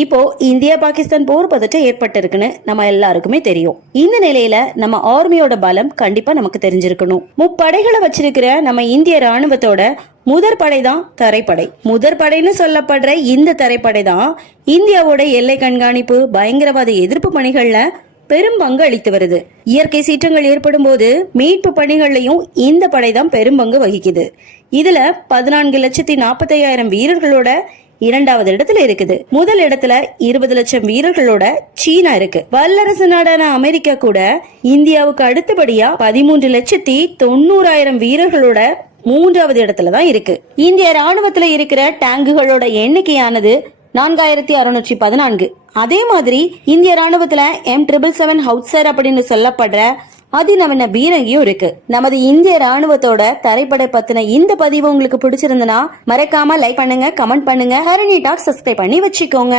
இப்போ இந்தியா பாகிஸ்தான் போர் பதற்றம் ஏற்பட்டிருக்குன்னு நம்ம எல்லாருக்குமே தெரியும். இந்த நிலையில நம்ம ஆர்மியோட பலம் கண்டிப்பா நமக்கு தெரிஞ்சிருக்கணும். முப்படைகளை வச்சிருக்கிற நம்ம இந்திய ராணுவத்தோட முதற் படை தான் தரைப்படை. முதற் படைன்னு சொல்லப்படுற இந்த தரைப்படை தான் இந்தியாவோட எல்லை கண்காணிப்பு பயங்கரவாத எதிர்ப்பு பணிகள்ல பெரும் பங்கு அளித்து வருது. இயற்கை சீற்றங்கள் ஏற்படும் போது மீட்பு பணிகள்லையும் இந்த படை தான் பெரும் பங்கு வகிக்குது. இதுல பதினான்கு லட்சத்தி நாற்பத்தையாயிரம் வீரர்களோட இரண்டாவது இடத்துல இருக்குது. முதல் இடத்துல இருபது லட்சம் வீரர்களோட சீனா இருக்கு. வல்லரசு நாடான அமெரிக்கா கூட இந்தியாவுக்கு அடுத்தபடியா பதிமூன்று லட்சத்தி தொண்ணூறாயிரம் வீரர்களோட மூன்றாவது இடத்துல தான் இருக்கு. இந்திய ராணுவத்துல இருக்கிற டேங்குகளோட எண்ணிக்கையானது நான்காயிரத்தி அறுநூற்றி பதினான்கு. அதே மாதிரி இந்திய ராணுவத்துல எம் ட்ரிபிள் செவன் ஹவுட்சர் அப்படின்னு சொல்லப்படுற அதிநவீன பீரங்கியும் இருக்கு. நமது இந்திய ராணுவத்தோட தரைப்படை பத்தின இந்த பதிவு உங்களுக்கு பிடிச்சிருந்தனா மறக்காம லைக் பண்ணுங்க கமெண்ட் பண்ணுங்க. ஹரணி டாக் சப்ஸ்கிரைப் பண்ணி வச்சுக்கோங்க.